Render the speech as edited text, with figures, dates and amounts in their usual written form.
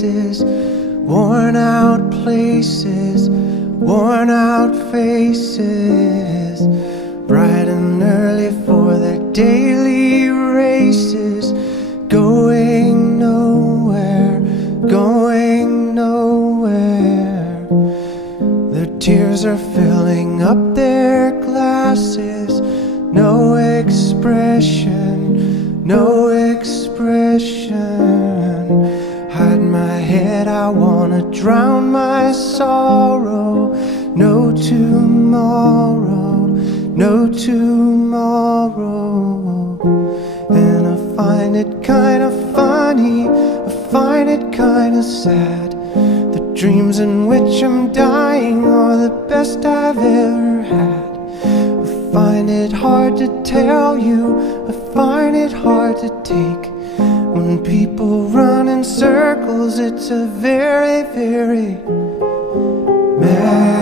faces, worn out places, worn out faces, bright and early for their daily races, going nowhere, going nowhere. Their tears are filling up their glasses, no expression, no expression. Hide my head, I wanna drown my sorrow. No tomorrow, no tomorrow. And I find it kinda funny, I find it kinda sad. The dreams in which I'm dying are the best I've ever had. I find it hard to tell you, I find it hard to take. When people run in circles, it's a very, very mad